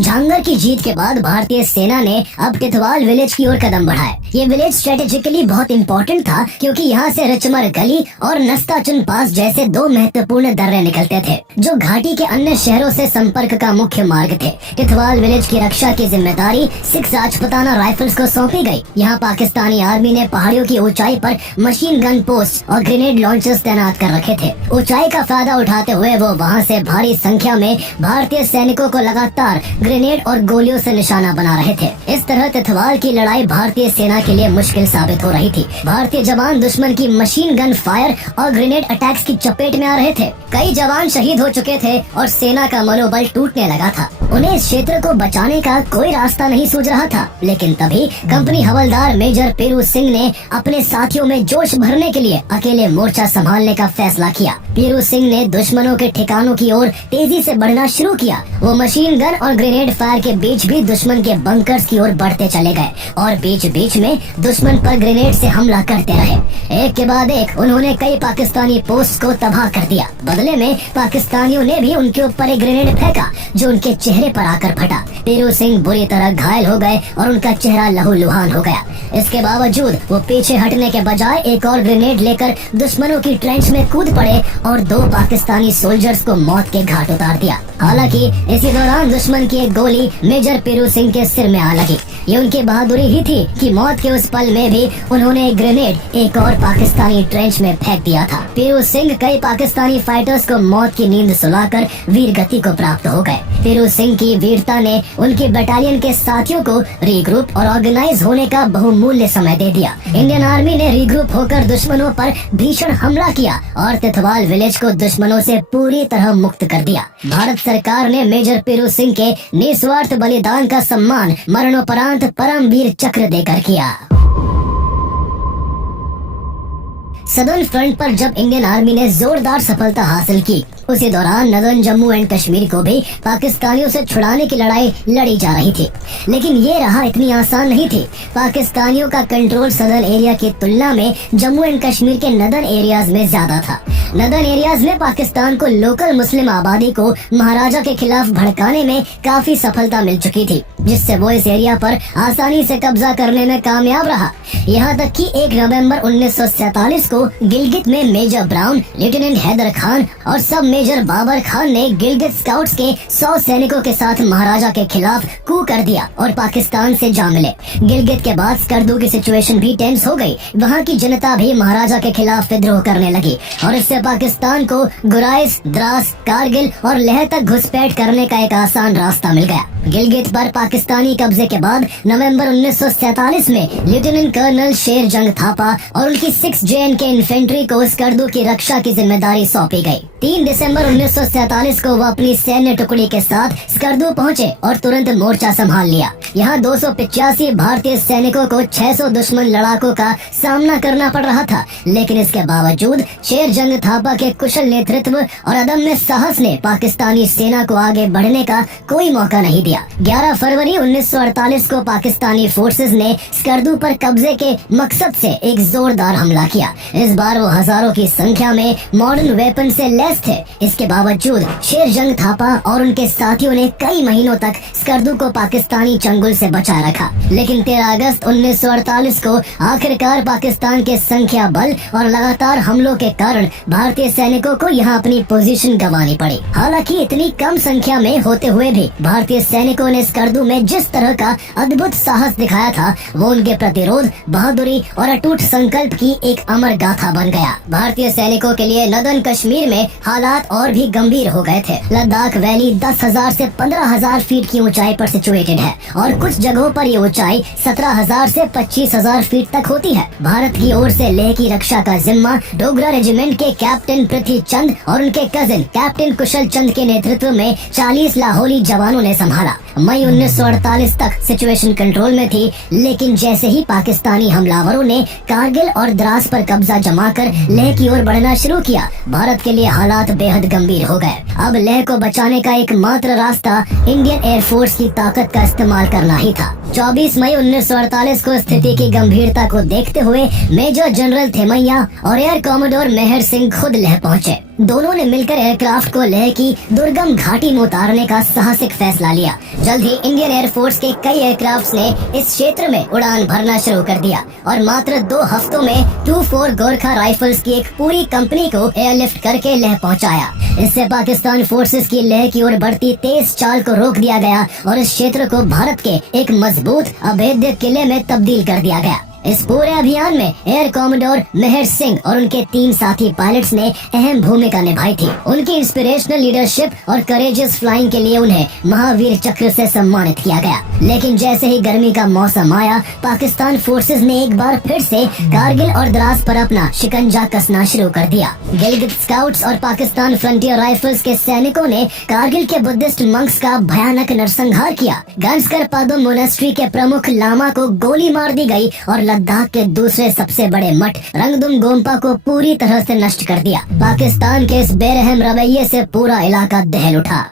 झांगर की जीत के बाद भारतीय सेना ने अब टिथवाल विलेज की ओर कदम बढ़ाए। ये विलेज स्ट्रेटेजिकली बहुत इम्पोर्टेंट था, क्योंकि यहाँ से रिचमर गली और नस्ताचुन पास जैसे 2 महत्वपूर्ण दर्रे निकलते थे, जो घाटी के अन्य शहरों से संपर्क का मुख्य मार्ग थे। टिथवाल विलेज की रक्षा की जिम्मेदारी सिख राजपुताना राइफल्स को सौंपी गई। यहाँ पाकिस्तानी आर्मी ने पहाड़ियों की ऊंचाई पर मशीन गन पोस्ट और ग्रेनेड लॉन्चर्स तैनात कर रखे थे। ऊंचाई का फायदा उठाते हुए वो वहाँ से भारी संख्या में भारतीय सैनिकों को लगातार ग्रेनेड और गोलियों से निशाना बना रहे थे। इस तरह तिथवाल की लड़ाई भारतीय सेना के लिए मुश्किल साबित हो रही थी। भारतीय जवान दुश्मन की मशीन गन फायर और ग्रेनेड अटैक्स की चपेट में आ रहे थे। कई जवान शहीद हो चुके थे और सेना का मनोबल टूटने लगा था। उन्हें इस क्षेत्र को बचाने का कोई रास्ता नहीं सूझ रहा था। लेकिन तभी कंपनी हवलदार मेजर पीरू सिंह ने अपने साथियों में जोश भरने के लिए अकेले मोर्चा संभालने का फैसला किया। पीरू सिंह ने दुश्मनों के ठिकानों की ओर तेजी से बढ़ना शुरू किया। वो मशीन गन और ग्रेनेड फायर के बीच भी दुश्मन के बंकर्स की ओर बढ़ते चले गए और बीच बीच में दुश्मन पर ग्रेनेड से हमला करते रहे। एक के बाद एक उन्होंने कई पाकिस्तानी पोस्ट को तबाह कर दिया। बदले में पाकिस्तानियों ने भी उनके ऊपर एक ग्रेनेड फेंका, जो उनके चेहरे पर आकर फटा। पीरू सिंह बुरी तरह घायल हो गए और उनका चेहरा लहूलुहान हो गया। इसके बावजूद वो पीछे हटने के बजाय एक और ग्रेनेड लेकर दुश्मनों की ट्रेंच में कूद पड़े और 2 पाकिस्तानी सोल्जर्स को मौत के घाट उतार दिया। हालांकि इसी दौरान दुश्मन की एक गोली मेजर पीरू सिंह के सिर में आ लगी। ये उनकी बहादुरी ही थी कि मौत के उस पल में भी उन्होंने एक ग्रेनेड एक और पाकिस्तानी ट्रेंच में फेंक दिया था। पीरू सिंह कई पाकिस्तानी फाइटर्स को मौत की नींद सुलाकर वीर गति को प्राप्त हो गए। पीरू सिंह की वीरता ने उनकी बटालियन के साथियों को रीग्रुप और ऑर्गेनाइज होने का बहुमूल्य समय दे दिया। इंडियन आर्मी ने रीग्रुप होकर दुश्मनों पर भीषण हमला किया और तिथवाल विलेज को दुश्मनों से पूरी तरह मुक्त कर दिया। भारत सरकार ने मेजर पीरू सिंह के निस्वार्थ बलिदान का सम्मान मरणोपरांत परमवीर चक्र देकर किया। सदर्न फ्रंट पर जब इंडियन आर्मी ने जोरदार सफलता हासिल की, उसी दौरान नदर्न जम्मू एंड कश्मीर को भी पाकिस्तानियों से छुड़ाने की लड़ाई लड़ी जा रही थी। लेकिन ये राह इतनी आसान नहीं थी। पाकिस्तानियों का कंट्रोल सदर्न एरिया की तुलना में जम्मू एंड कश्मीर के नदर्न एरियाज में ज्यादा था। नदर्न एरियाज में पाकिस्तान को लोकल मुस्लिम आबादी को महाराजा के खिलाफ भड़काने में काफी सफलता मिल चुकी थी, जिससे वो इस एरिया पर आसानी से कब्जा करने में कामयाब रहा। यहाँ तक कि 1 नवंबर 1947 को गिलगित में major Brown, lieutenant Haidar Khan और सब मेजर बाबर खान ने गिलगित स्काउट्स के 100 सैनिकों के साथ महाराजा के खिलाफ कू कर दिया और पाकिस्तान से जा मिले। गिलगित के बाद स्कर्दू की सिचुएशन भी टेंस हो गई। वहाँ की जनता भी महाराजा के खिलाफ विद्रोह करने लगी और इससे पाकिस्तान को गुराइस, द्रास, कारगिल और लेह तक घुसपैठ करने का एक आसान रास्ता मिल गया। गिलगित पर पाकिस्तानी कब्जे के बाद नवंबर 1947 में लेफ्टिनेंट कर्नल शेर जंग थापा और उनकी 6 JNK इन्फेंट्री को स्कर्दू की रक्षा की जिम्मेदारी सौंपी गई। 3 दिसंबर 1947 को वो अपनी सैन्य टुकड़ी के साथ स्कर्दू पहुंचे और तुरंत मोर्चा संभाल लिया। यहाँ 285 भारतीय सैनिकों को 600 दुश्मन लड़ाकों का सामना करना पड़ रहा था, लेकिन इसके बावजूद शेर जंग थापा के कुशल नेतृत्व और अदम्य साहस ने पाकिस्तानी सेना को आगे बढ़ने का कोई मौका नहीं दिया। 11 फरवरी 1948 को पाकिस्तानी फोर्सेस ने स्कर्दू पर कब्जे के मकसद से एक जोरदार हमला किया। इस बार वो हजारों की संख्या में मॉडर्न वेपन से लैस थे। इसके बावजूद शेर जंग थापा और उनके साथियों ने कई महीनों तक स्कर्दू को पाकिस्तानी चंगुल से बचाए रखा, लेकिन 13 अगस्त 1948 को आखिरकार पाकिस्तान के संख्या बल और लगातार हमलों के कारण भारतीय सैनिकों को यहाँ अपनी पोजीशन गंवानी पड़ी। हालांकि इतनी कम संख्या में होते हुए भी भारतीय सैनिकों ने स्कर्दू में जिस तरह का अद्भुत साहस दिखाया था, वो उनके प्रतिरोध, बहादुरी और अटूट संकल्प की एक अमर गाथा बन गया। भारतीय सैनिकों के लिए नदर्न कश्मीर में हालात और भी गंभीर हो गए थे। लद्दाख वैली 10,000 से 15,000 फीट की ऊंचाई पर सिचुएटेड है और कुछ जगहों पर ये ऊंचाई 17,000 से 25,000 फीट तक होती है। भारत की ओर से लेह की रक्षा का जिम्मा डोगरा रेजिमेंट के कैप्टन पृथ्वी चंद और उनके कजिन कैप्टन कुशल चंद के नेतृत्व में 40 लाहौरी जवानों ने संभाला। मई 1948 तक सिचुएशन कंट्रोल में थी, लेकिन जैसे ही पाकिस्तानी हमलावरों ने कारगिल और द्रास पर कब्जा जमाकर लेह की ओर बढ़ना शुरू किया, भारत के लिए हालात बेहद गंभीर हो गए। अब लेह को बचाने का एकमात्र रास्ता इंडियन एयरफोर्स की ताकत का इस्तेमाल करना ही था। 24 मई 1948 को स्थिति की गंभीरता को देखते हुए मेजर जनरल थेमैया और एयर कॉमोडोर मेहर सिंह खुद लेह पहुंचे। दोनों ने मिलकर एयरक्राफ्ट को लेह की दुर्गम घाटी में उतारने का साहसिक फैसला लिया। जल्द ही इंडियन एयरफोर्स के कई एयरक्राफ्ट ने इस क्षेत्र में उड़ान भरना शुरू कर दिया और मात्र 2 हफ्तों में 24 गोरखा राइफल्स की एक पूरी कंपनी को एयरलिफ्ट करके लेह पहुंचाया। इससे पाकिस्तान फोर्सेस की लेह की ओर बढ़ती तेज चाल को रोक दिया गया और इस क्षेत्र को भारत के एक मजबूत अभेद्य किले में तब्दील कर दिया गया। इस पूरे अभियान में एयर कॉमोडोर मेहर सिंह और उनके 3 साथी पायलट्स ने अहम भूमिका निभाई थी। उनकी इंस्पिरेशनल लीडरशिप और करेजियस फ्लाइंग के लिए उन्हें महावीर चक्र से सम्मानित किया गया। लेकिन जैसे ही गर्मी का मौसम आया, पाकिस्तान फोर्सेस ने एक बार फिर से कारगिल और द्रास पर अपना शिकंजा कसना शुरू कर दिया। गिलगित स्काउट्स और पाकिस्तान फ्रंटियर राइफल्स के सैनिकों ने कारगिल के बुद्धिस्ट मंक्स का भयानक नरसंहार किया। गंजकर पादुम मोनेस्ट्री के प्रमुख लामा को गोली मार दी गई और लद्दाख के दूसरे सबसे बड़े मठ रंगदुम गोम्पा को पूरी तरह से नष्ट कर दिया। पाकिस्तान के इस बेरहम रवैये से पूरा इलाका दहल उठा।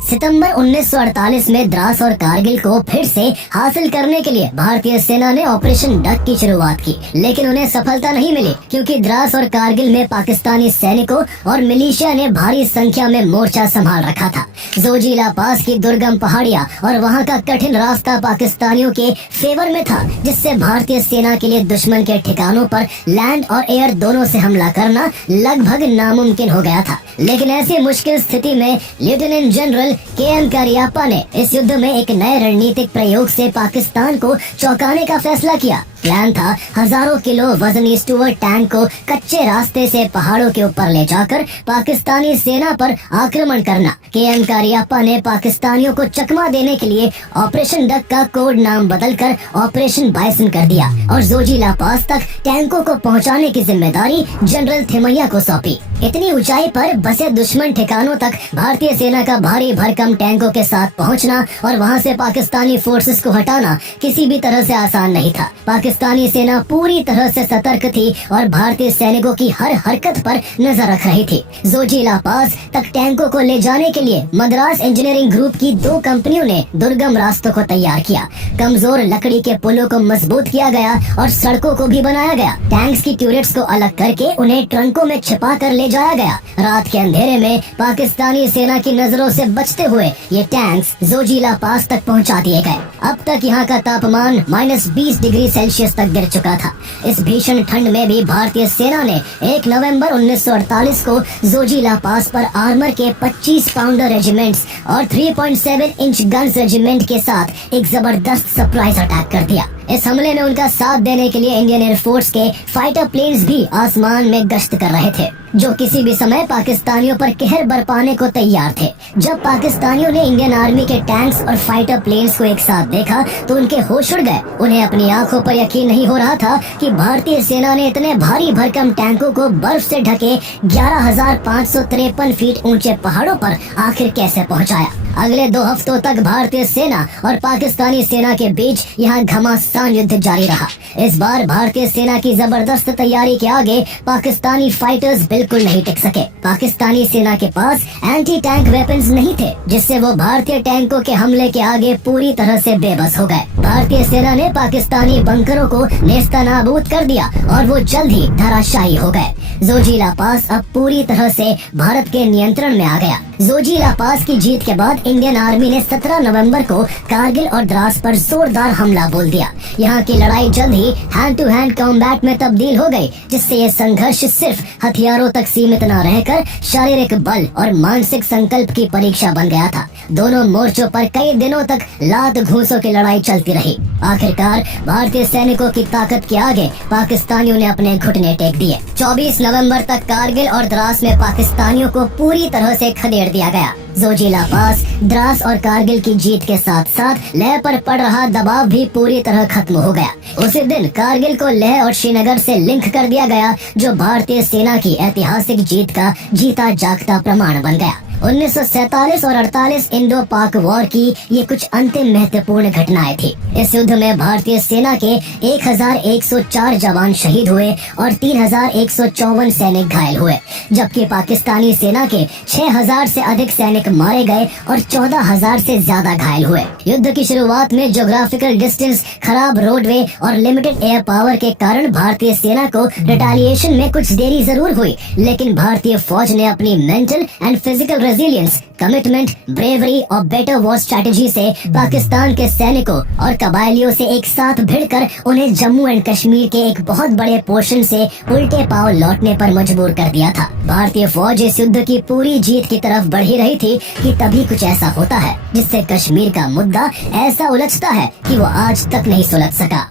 सितंबर 1948 में द्रास और कारगिल को फिर से हासिल करने के लिए भारतीय सेना ने ऑपरेशन डक की शुरुआत की, लेकिन उन्हें सफलता नहीं मिली क्योंकि द्रास और कारगिल में पाकिस्तानी सैनिकों और मिलिशिया ने भारी संख्या में मोर्चा संभाल रखा था। जोजिला पास की दुर्गम पहाड़ियां और वहां का कठिन रास्ता पाकिस्तानियों के फेवर में था, जिससे भारतीय सेना के लिए दुश्मन के ठिकानों पर लैंड और एयर दोनों से हमला करना लगभग नामुमकिन हो गया था। लेकिन ऐसी मुश्किल स्थिति में लेफ्टिनेंट जनरल KM कारियाप्पा ने इस युद्ध में एक नए रणनीतिक प्रयोग से पाकिस्तान को चौंकाने का फैसला किया। प्लान था हजारों किलो वजनी स्टुअर्ट टैंक को कच्चे रास्ते से पहाड़ों के ऊपर ले जाकर पाकिस्तानी सेना पर आक्रमण करना। KM कारियाप्पा ने पाकिस्तानियों को चकमा देने के लिए ऑपरेशन डक का कोड नाम बदलकर ऑपरेशन बाइसन कर दिया और जोजिला पास तक टैंकों को पहुंचाने की जिम्मेदारी जनरल थेमैया को सौंपी। इतनी ऊंचाई पर बसे दुश्मन ठिकानों तक भारतीय सेना का भारी भरकम टैंकों के साथ पहुंचना और वहां से पाकिस्तानी फोर्सेस को हटाना किसी भी तरह से आसान नहीं था। पाकिस्तानी सेना पूरी तरह से सतर्क थी और भारतीय सैनिकों की हर हरकत पर नजर रख रही थी। जोजिला पास तक टैंकों को ले जाने के लिए मद्रास इंजीनियरिंग ग्रुप की 2 कंपनियों ने दुर्गम रास्तों को तैयार किया। कमजोर लकड़ी के पुलों को मजबूत किया गया और सड़कों को भी बनाया गया। टैंक्स की ट्यूरेट्स को अलग करके उन्हें ट्रंकों में छिपा कर ले जाया गया। रात के अंधेरे में पाकिस्तानी सेना की नजरों से बचते हुए ये टैंक्स जोजिला पास तक पहुंचा दिए गए। अब तक यहाँ का तापमान -20 डिग्री सेल्सियस तक गिर चुका था। इस भीषण ठंड में भी भारतीय सेना ने 1 नवंबर 1948 को जोजिला पास पर आर्मर के 25 पाउंडर रेजिमेंट्स और 3.7 इंच गन्स रेजिमेंट के साथ एक जबरदस्त सरप्राइज अटैक कर दिया। इस हमले में उनका साथ देने के लिए इंडियन एयरफोर्स के फाइटर प्लेन्स भी आसमान में गश्त कर रहे थे, जो किसी भी समय पाकिस्तानियों पर कहर बरपाने को तैयार थे। जब पाकिस्तानियों ने इंडियन आर्मी के टैंक्स और फाइटर प्लेन्स को एक साथ देखा तो उनके होश उड़ गए। उन्हें अपनी आंखों पर यकीन नहीं हो रहा था कि भारतीय सेना ने इतने भारी भरकम टैंकों को बर्फ से ढके 11,553 फीट ऊंचे पहाड़ों पर आखिर कैसे पहुंचाया। अगले 2 हफ्तों तक भारतीय सेना और पाकिस्तानी सेना के बीच यहाँ घमासान युद्ध जारी रहा। इस बार भारतीय सेना की जबरदस्त तैयारी के आगे पाकिस्तानी फाइटर्स बिल्कुल नहीं टिक सके। पाकिस्तानी सेना के पास एंटी टैंक वेपन्स नहीं थे, जिससे वो भारतीय टैंकों के हमले के आगे पूरी तरह से बेबस हो गए। भारतीय सेना ने पाकिस्तानी बंकरों को नेस्तनाबूद कर दिया और वो जल्द ही धराशायी हो गए। जोजिला पास अब पूरी तरह से भारत के नियंत्रण में आ गया। जोजिला पास की जीत के बाद इंडियन आर्मी ने 17 नवंबर को कारगिल और द्रास पर जोरदार हमला बोल दिया। यहाँ की लड़ाई जल्द ही हैंड टू हैंड कॉम्बैट में तब्दील हो गई, जिससे ये संघर्ष सिर्फ हथियारों तक सीमित न रहकर शारीरिक बल और मानसिक संकल्प की परीक्षा बन गया था। दोनों मोर्चों पर कई दिनों तक लात घूंसों की लड़ाई चलती रही। आखिरकार भारतीय सैनिकों की ताकत के आगे पाकिस्तानियों ने अपने घुटने टेक दिए। 24 नवंबर तक कारगिल और द्रास में पाकिस्तानियों को पूरी तरह से खदेड़ दिया गया। जोजिला पास, द्रास और कारगिल की जीत के साथ साथ लेह पर पड़ रहा दबाव भी पूरी तरह खत्म हो गया। उसी दिन कारगिल को लेह और श्रीनगर से लिंक कर दिया गया, जो भारतीय सेना की ऐतिहासिक जीत का जीता जागता प्रमाण बन गया। 1947 और 48 इंडो पाक वॉर की ये कुछ अंतिम महत्वपूर्ण घटनाएं थी। इस युद्ध में भारतीय सेना के 1104 जवान शहीद हुए और 3154 सैनिक घायल हुए, जबकि पाकिस्तानी सेना के 6000 से अधिक सैनिक मारे गए और 14000 से ज्यादा घायल हुए। युद्ध की शुरुआत में ज्योग्राफिकल डिस्टेंस, खराब रोडवे और लिमिटेड एयर पावर के कारण भारतीय सेना को रिटेलिएशन में कुछ देरी जरूर हुई, लेकिन भारतीय फौज ने अपनी mental and physical resilience, commitment, bravery और बेटर वॉर स्ट्रेटेजी से पाकिस्तान के सैनिकों और कबायलियों से एक साथ भिड़कर उन्हें जम्मू एंड कश्मीर के एक बहुत बड़े पोर्शन से उल्टे पांव लौटने पर मजबूर कर दिया था। भारतीय फौज इस युद्ध की पूरी जीत की तरफ बढ़ ही रही थी कि तभी कुछ ऐसा होता है जिससे कश्मीर का मुद्दा ऐसा उलझता है कि वो आज तक नहीं सुलझ सका।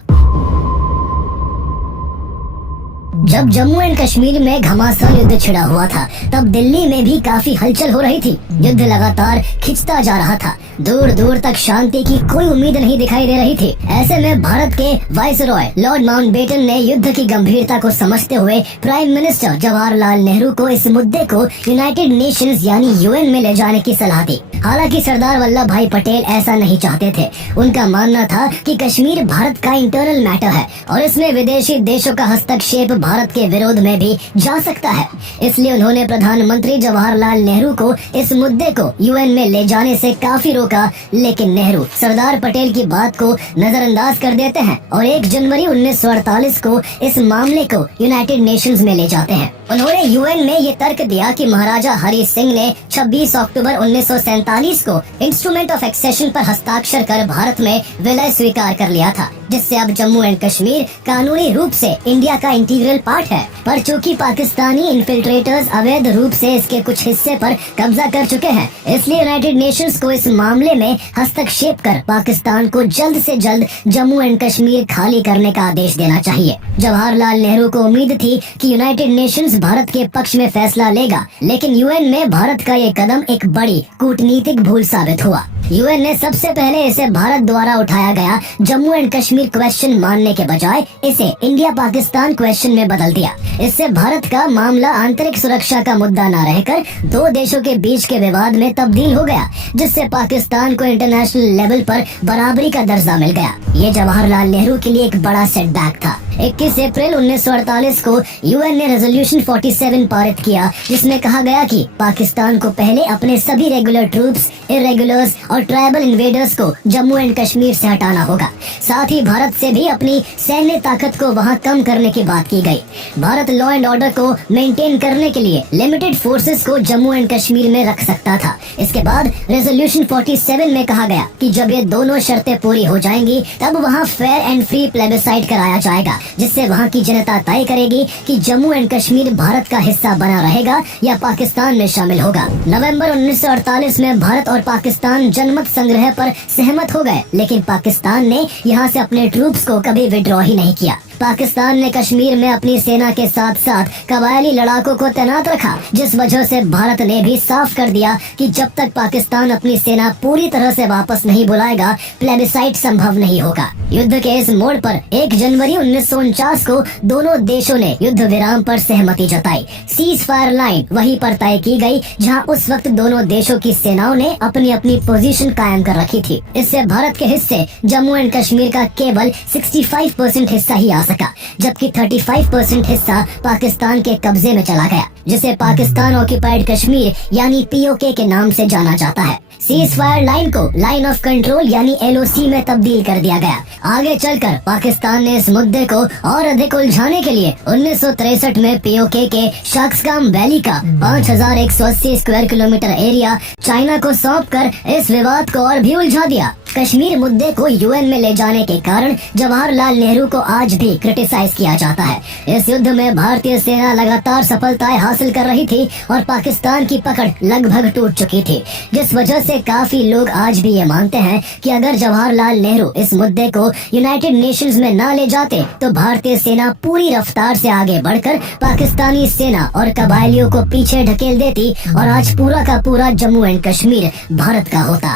जब जम्मू एंड कश्मीर में घमासान युद्ध छिड़ा हुआ था, तब दिल्ली में भी काफी हलचल हो रही थी। युद्ध लगातार खिंचता जा रहा था। दूर दूर तक शांति की कोई उम्मीद नहीं दिखाई दे रही थी। ऐसे में भारत के वाइसरॉय लॉर्ड माउंटबेटन ने युद्ध की गंभीरता को समझते हुए प्राइम मिनिस्टर जवाहरलाल नेहरू को इस मुद्दे को यूनाइटेड नेशंस यानी यूएन में ले जाने की सलाह दी। हालांकि सरदार वल्लभ भाई पटेल ऐसा नहीं चाहते थे। उनका मानना था कि कश्मीर भारत का इंटरनल मैटर है और इसमें विदेशी देशों का हस्तक्षेप भारत के विरोध में भी जा सकता है। इसलिए उन्होंने प्रधानमंत्री जवाहरलाल नेहरू को इस मुद्दे को यूएन में ले जाने से काफी रोका, लेकिन नेहरू सरदार पटेल की बात को नजरअंदाज कर देते हैं और 1 जनवरी 1948 को इस मामले को यूनाइटेड नेशंस में ले जाते हैं। उन्होंने यूएन में ये तर्क दिया कि महाराजा हरि सिंह ने 26 अक्टूबर 1947 को इंस्ट्रूमेंट ऑफ एक्सेशन पर हस्ताक्षर कर भारत में विलय स्वीकार कर लिया था, जिससे अब जम्मू एंड कश्मीर कानूनी रूप से इंडिया का इंटीग्रल पार्ट है। पर चूंकि पाकिस्तानी इन्फिल्ट्रेटर्स अवैध रूप से इसके कुछ हिस्से पर कब्जा कर चुके हैं, इसलिए यूनाइटेड नेशंस को इस मामले में हस्तक्षेप कर पाकिस्तान को जल्द से जल्द जम्मू एंड कश्मीर खाली करने का आदेश देना चाहिए। जवाहरलाल नेहरू को उम्मीद थी कि यूनाइटेड नेशंस भारत के पक्ष में फैसला लेगा, लेकिन यूएन में भारत का ये कदम एक बड़ी कूटनीतिक भूल साबित हुआ। यूएन ने सबसे पहले इसे भारत द्वारा उठाया गया जम्मू एंड कश्मीर क्वेश्चन मानने के बजाय इसे इंडिया पाकिस्तान क्वेश्चन में बदल दिया। इससे भारत का मामला आंतरिक सुरक्षा का मुद्दा न रहकर दो देशों के बीच के विवाद में तब्दील हो गया, जिससे पाकिस्तान को इंटरनेशनल लेवल पर बराबरी का दर्जा मिल गया। ये जवाहरलाल नेहरू के लिए एक बड़ा सेटबैक था। 21 अप्रैल 1948 को यूएन ने रेजोल्यूशन 47 पारित किया, जिसमें कहा गया कि पाकिस्तान को पहले अपने सभी रेगुलर ट्रूप्स, इरेगुलर्स और ट्राइबल इन्वेडर्स को जम्मू एंड कश्मीर से हटाना होगा। साथ ही भारत से भी अपनी सैन्य ताकत को वहां कम करने की बात की गई। भारत लॉ एंड ऑर्डर को मेंटेन करने के लिए लिमिटेड फोर्सेस को जम्मू एंड कश्मीर में रख सकता था। इसके बाद रेजोल्यूशन 47 में कहा गया कि जब ये दोनों शर्तें पूरी हो जाएंगी तब वहां फेयर एंड फ्री प्लेबिसाइड कराया जाएगा, जिससे वहां की जनता तय करेगी कि जम्मू एंड कश्मीर भारत का हिस्सा बना रहेगा या पाकिस्तान में शामिल होगा। नवंबर 1948 में भारत और पाकिस्तान जनमत संग्रह पर सहमत हो गए, लेकिन पाकिस्तान ने यहाँ से अपने ट्रूप्स को कभी विड्रॉ ही नहीं किया। पाकिस्तान ने कश्मीर में अपनी सेना के साथ साथ कबायली लड़ाकों को तैनात रखा, जिस वजह से भारत ने भी साफ कर दिया कि जब तक पाकिस्तान अपनी सेना पूरी तरह से वापस नहीं बुलाएगा, प्लेबिसाइड संभव नहीं होगा। युद्ध के इस मोड़ पर 1 जनवरी 1949 को दोनों देशों ने युद्ध विराम पर सहमति जताई। सीज फायर लाइन वहीं पर तय की गई जहां उस वक्त दोनों देशों की सेनाओं ने अपनी अपनी पोजीशन कायम कर रखी थी। इससे भारत के हिस्से जम्मू एंड कश्मीर का केवल 65% हिस्सा ही आ सका, जबकि 35% हिस्सा पाकिस्तान के कब्जे में चला गया, जिसे पाकिस्तान ऑक्युपाइड कश्मीर यानी पीओके के नाम से जाना जाता है। सीज फायर लाइन को लाइन ऑफ कंट्रोल यानी LOC में तब्दील कर दिया गया। आगे चलकर पाकिस्तान ने इस मुद्दे को और अधिक उलझाने के लिए 1963 में पीओके के शाक्सगाम वैली का 5180 स्क्वायर किलोमीटर एरिया चाइना को सौंप कर इस विवाद को और भी उलझा दिया। कश्मीर मुद्दे को यूएन में ले जाने के कारण जवाहरलाल नेहरू को आज भी क्रिटिसाइज किया जाता है। इस युद्ध में भारतीय सेना लगातार सफलताएं हासिल कर रही थी और पाकिस्तान की पकड़ लगभग टूट चुकी थी, जिस वजह से काफी लोग आज भी ये मानते हैं कि अगर जवाहरलाल नेहरू इस मुद्दे को यूनाइटेड नेशंस में न ले जाते तो भारतीय सेना पूरी रफ्तार से आगे बढ़कर पाकिस्तानी सेना और कबायलियों को पीछे ढकेल देती और आज पूरा का पूरा जम्मू एंड कश्मीर भारत का होता।